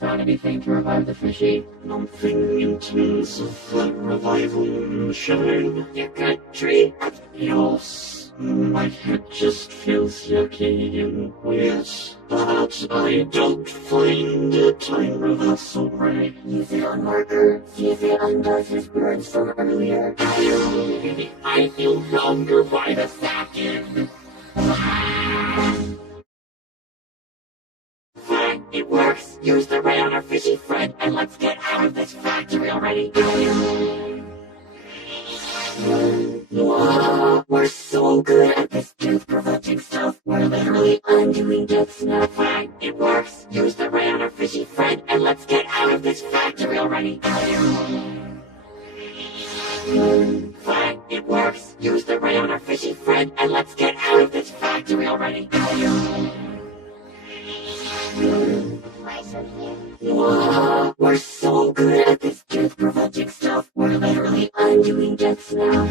found anything to revive the fishy? Nothing in terms of that revival showing. You good, Tree? Yes, my head just feels yucky and weird, but I don't find a time reversal ray. Use it on Marker. See if it undoes his burns from earlier. I feel longer by the second. Fine, it works. Use the ray on our fishy friend, and let's get out of this factory already. Whoa, we're so good at this tooth-provoking stuff. We're literally undoing deaths now. Fine, it works. Use the ray on our fishy friend, and let's get out of this factory already. Fine, it works. Use the ray on our fishy friend, and let's get out of this factory already. Whoa, we're so good at this tooth-provoking stuff. We're literally undoing deaths now.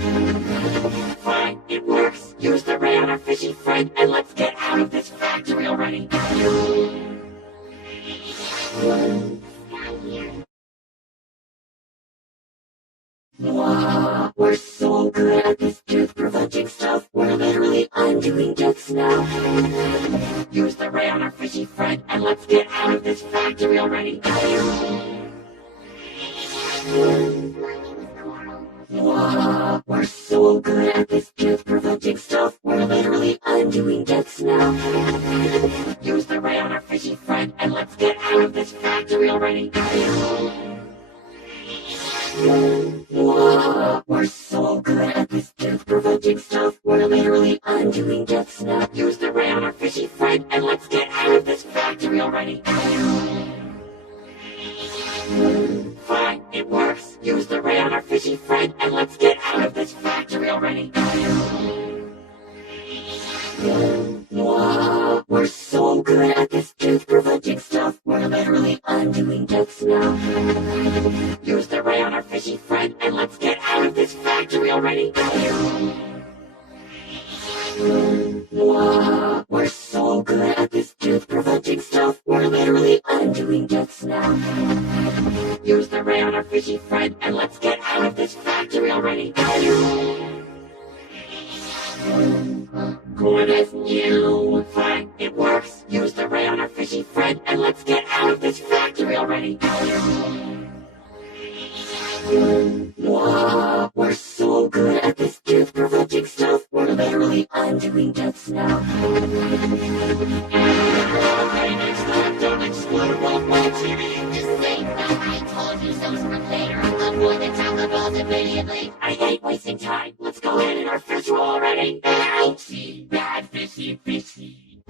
Fine, it works. Use the ray on our fishy friend, and let's get out of this factory already. Whoa, we're so good at this tooth-provoking stuff. We're literally undoing deaths now. Use the ray on our fishy friend, and let's get out of this factory already. Whoa, we're so good at this tooth-provoking stuff. We're literally undoing deaths now. Use the ray on our fishy friend, and let's get out of this factory already. Whoa, we're so good at this tooth-provoking stuff. We're literally undoing deaths now. Use the ray on our fishy friend, and let's get out of this factory already. Fine, it works. Use the ray on our fishy friend, and let's get out of this factory already. Whoa, we're so good at this tooth-provoking stuff. We're literally undoing deaths now. Use the ray on our fishy friend, and let's get out of this factory already. Whoa, we're so good at this tooth-provoking stuff. We're literally undoing deaths now. Use the ray on our fishy friend, and let's get out of this factory already. Good as new. Fine, it works. Use the ray on our fishy friend, and let's get out of this factory already. Whoa, we're so good at this tooth-provoking stuff. We're literally undoing deaths now. Okay, next time, don't explode while watching. Just say, I told you so for later. I'm going to tell the boss immediately. I hate wasting time. Let's go ahead and our first roll already. Ouchie, bad fishy fishy.